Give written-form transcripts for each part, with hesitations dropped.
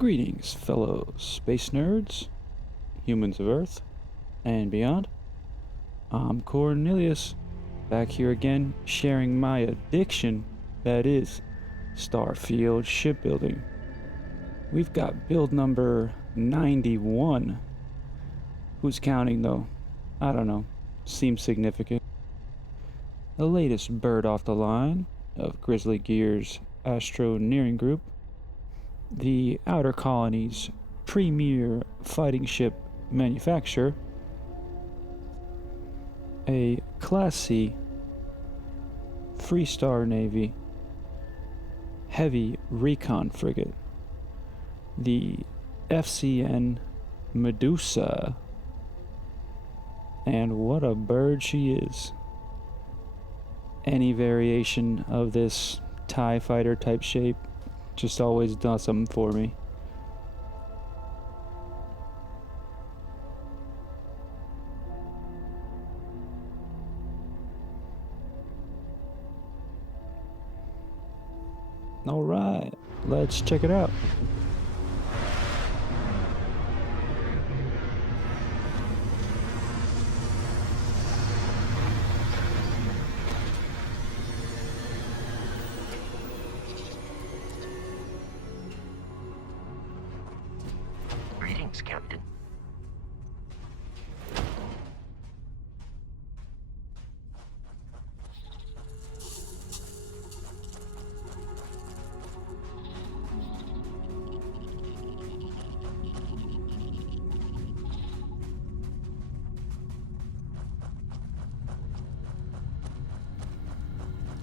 Greetings, fellow space nerds, humans of Earth, and beyond. I'm Cornelius, back here again, sharing my addiction, that is, Starfield shipbuilding. We've got build number 91. Who's counting, though? I don't know. Seems significant. The latest bird off the line of GRIZZLY GEARS Astroneering Group, the Outer Colony's premier fighting ship manufacturer, a Class C Freestar Navy Heavy Recon Frigate, the FCN MEDUSA, and what a bird she is. Any variation of this TIE fighter type shape just always does something for me. Alright, let's check it out. Greetings, Captain.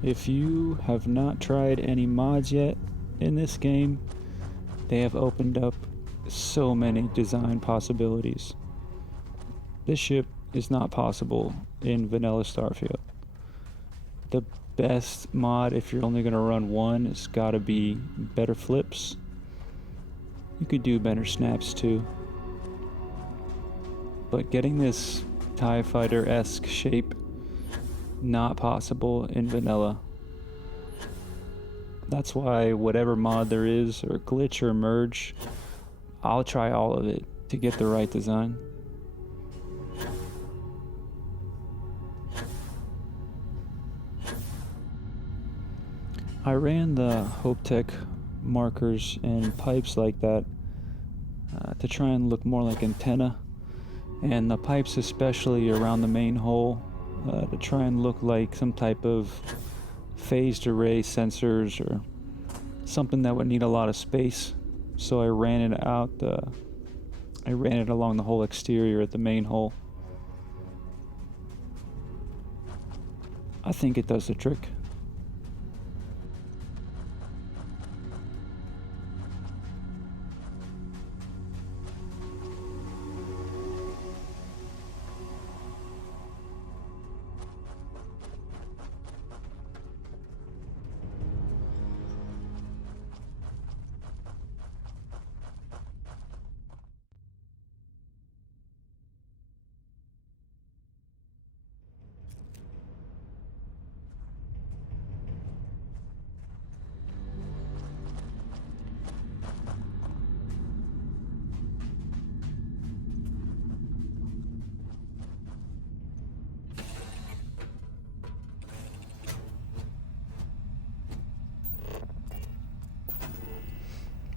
If you have not tried any mods yet in this game, they have opened up so many design possibilities. This ship is not possible in vanilla Starfield. The best mod, if you're only going to run one, has got to be better flips. You could do better snaps too. But getting this TIE Fighter-esque shape, not possible in vanilla. That's why whatever mod there is, or glitch or merge, I'll try all of it to get the right design. I ran the HopeTech markers and pipes like that to try and look more like antenna, and the pipes especially around the main hull to try and look like some type of phased array sensors or something that would need a lot of space. So I ran it out, I ran it along the whole exterior at the main hull. I think it does the trick.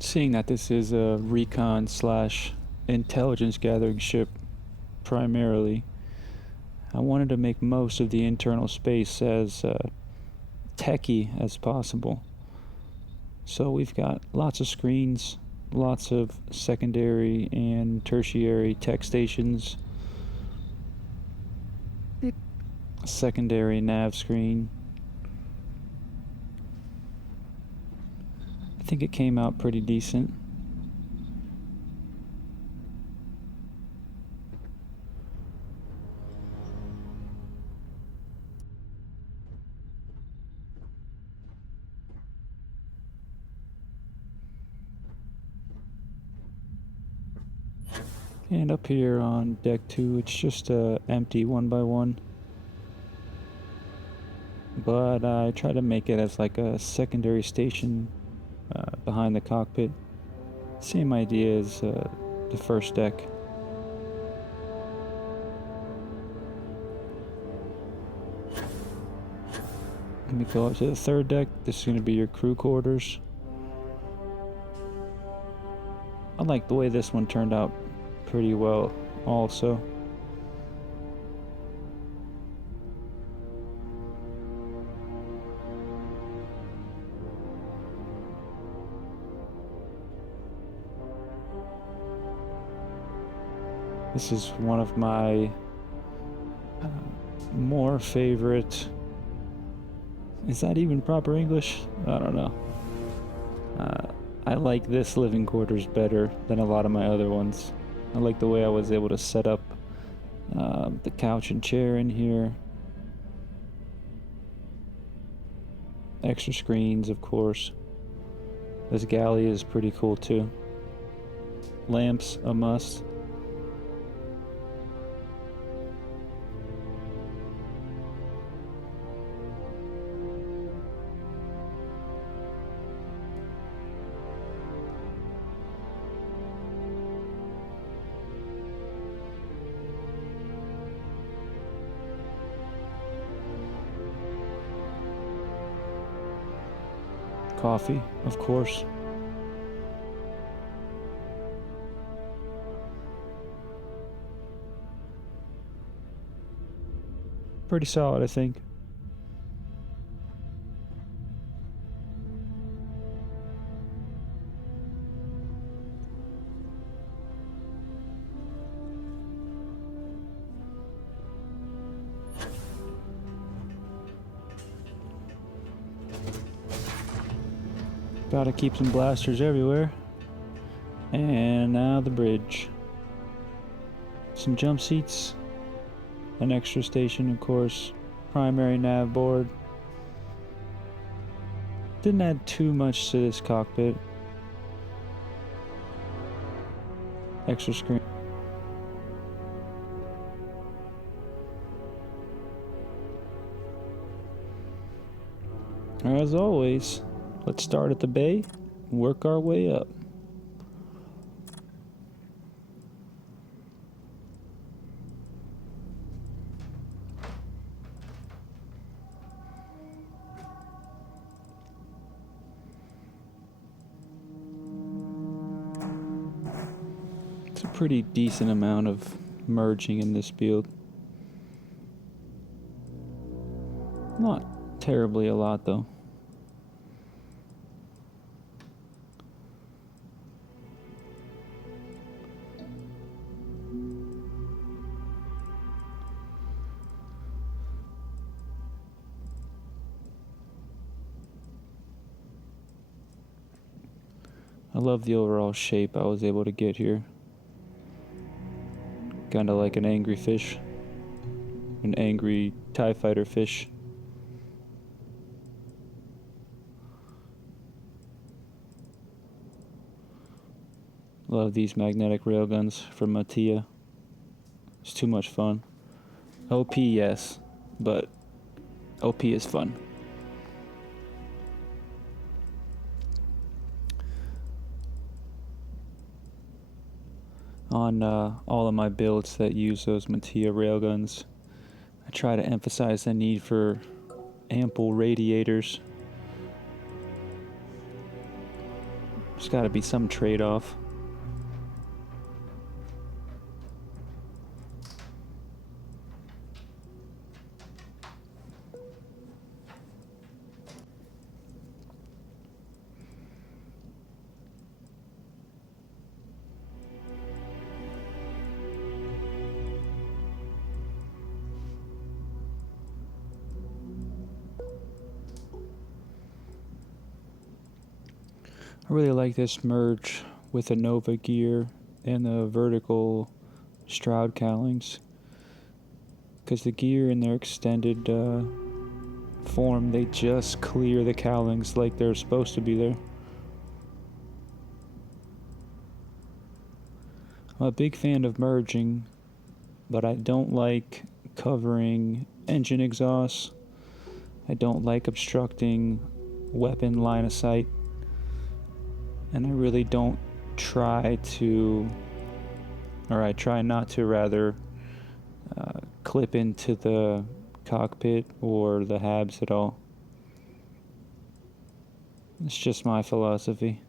Seeing that this is a recon / intelligence gathering ship primarily, I wanted to make most of the internal space as techy as possible. So we've got lots of screens, lots of secondary and tertiary tech stations, secondary nav screen. I think it came out pretty decent. And up here on deck 2, it's just a empty 1x1. But I try to make it as like a secondary station behind the cockpit, Same idea as the first deck. Let me go up to the third deck. This is going to be your crew quarters. I like the way this one turned out pretty well also. This is one of my more favorite. Is that even proper English? I don't know. I like this living quarters better than a lot of my other ones. I like the way I was able to set up the couch and chair in here. Extra screens, of course. This galley is pretty cool too. Lamps, a must. Coffee, of course. Pretty solid, I think. Gotta keep some blasters everywhere. And now the bridge. Some jump seats. An extra station, of course. Primary nav board. Didn't add too much to this cockpit. Extra screen. As always, let's start at the bay, work our way up. It's a pretty decent amount of merging in this build. Not terribly a lot though. I love the overall shape I was able to get here. Kinda like an angry fish. An angry TIE fighter fish. Love these magnetic railguns from Mattia. It's too much fun. OP, yes, but OP is fun. On all of my builds that use those Mattia railguns, I try to emphasize the need for ample radiators. There's got to be some trade-off. I really like this merge with the Nova gear and the vertical Stroud cowlings, because the gear in their extended form, they just clear the cowlings like they're supposed to be there. I'm a big fan of merging, but I don't like covering engine exhausts. I don't like obstructing weapon line of sight. And I really don't try to, or I try not to rather, clip into the cockpit or the habs at all. It's just my philosophy.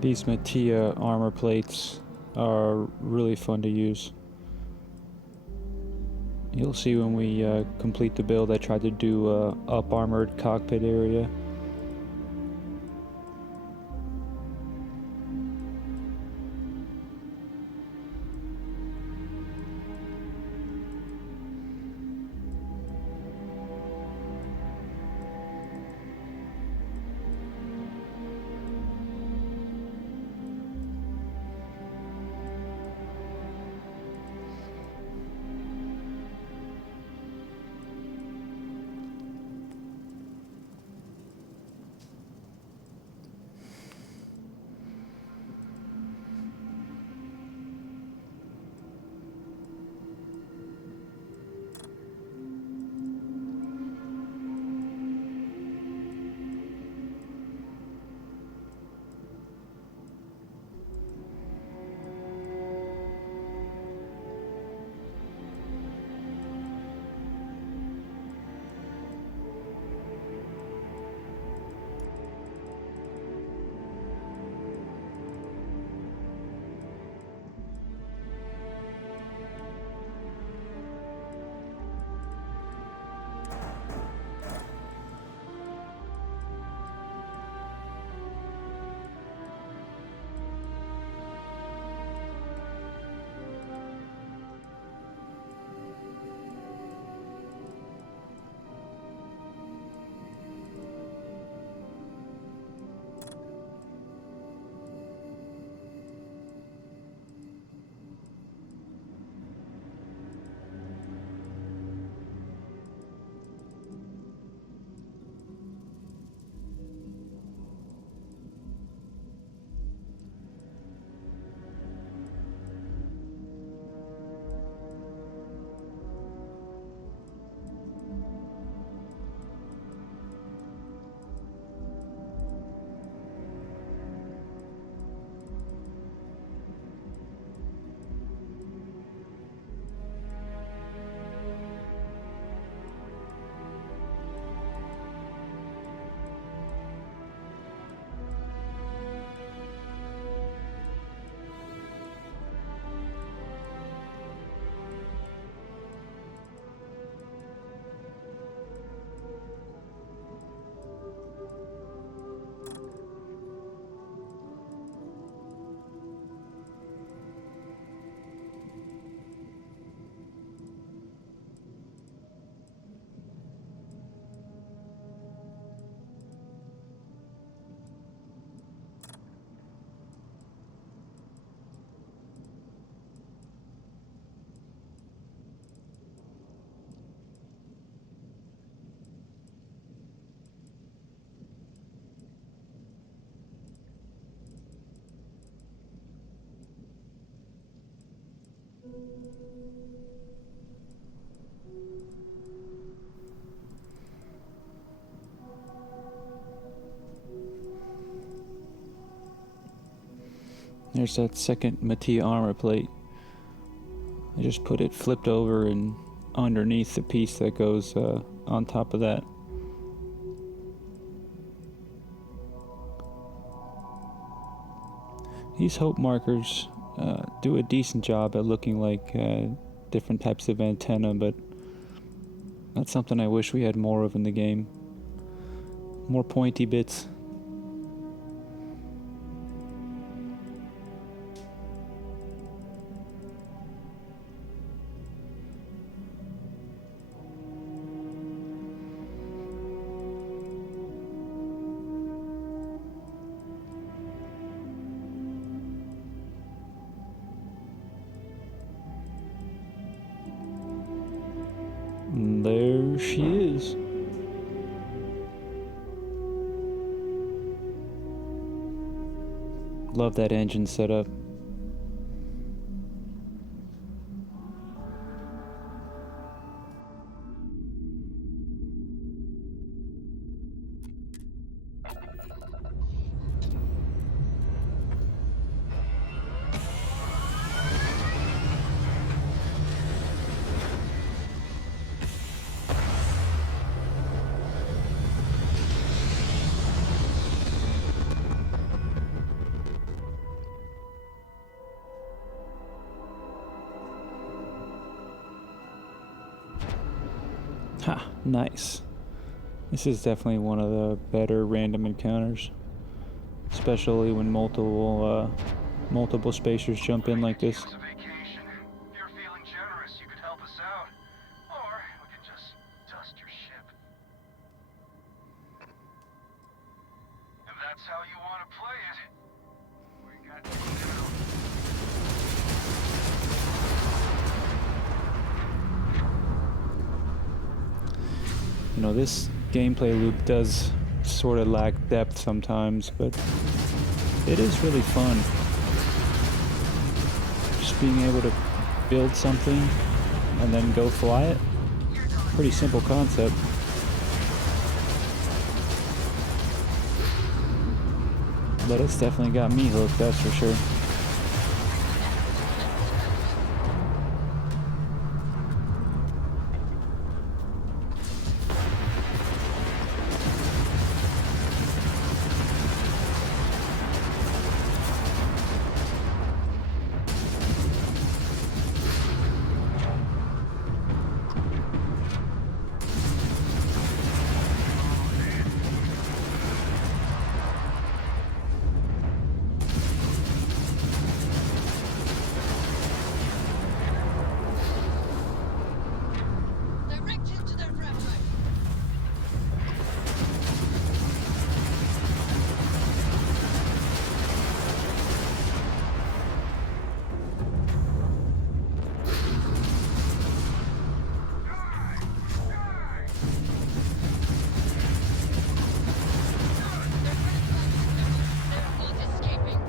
These Mattia armor plates are really fun to use. You'll see when we complete the build, I tried to do a up armored cockpit area. There's that second Mattia armor plate. I just put it flipped over and underneath the piece that goes on top of that. These hope markers do a decent job at looking like different types of antenna, but That's something I wish we had more of in the game. More pointy bits. And there she is. Love that engine setup. Ha, nice. This is definitely one of the better random encounters, especially when multiple spacers jump in like this. It's a vacation. If you're feeling generous, you could help us out. Or we could just dust your ship. If that's how you want to play it, we got you down. You know, this gameplay loop does sort of lack depth sometimes, but it is really fun. Just being able to build something and then go fly it. Pretty simple concept. But it's definitely got me hooked, that's for sure. Direction to the raptor. They're not escaping.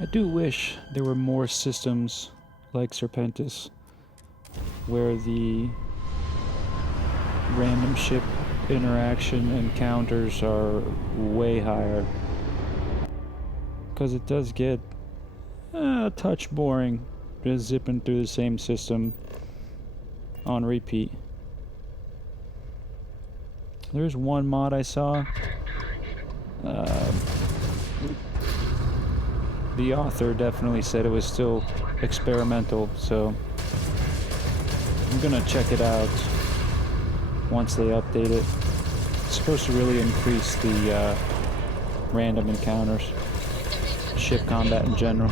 I do wish there were more systems like Serpentis where the random ship interaction encounters are way higher. Because it does get a touch boring just zipping through the same system on repeat. There's one mod I saw. The author definitely said it was still experimental, so I'm gonna check it out once they update it. It's supposed to really increase the random encounters, ship combat in general.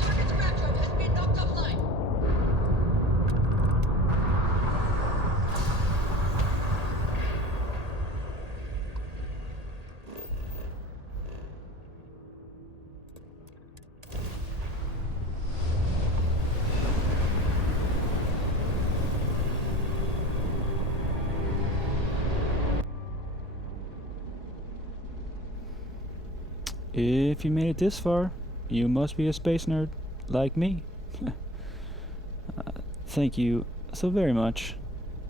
Target's raptor has been knocked offline. If you made it this far, you must be a space nerd, like me. Thank you so very much.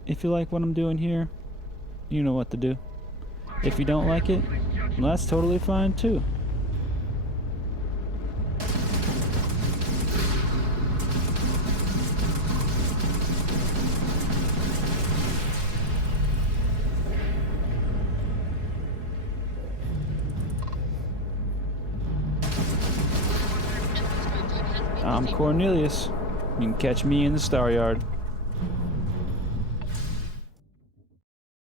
If you like what I'm doing here, you know what to do. If you don't like it, well, that's totally fine too. I'm Cornelius. You can catch me in the Star Yard.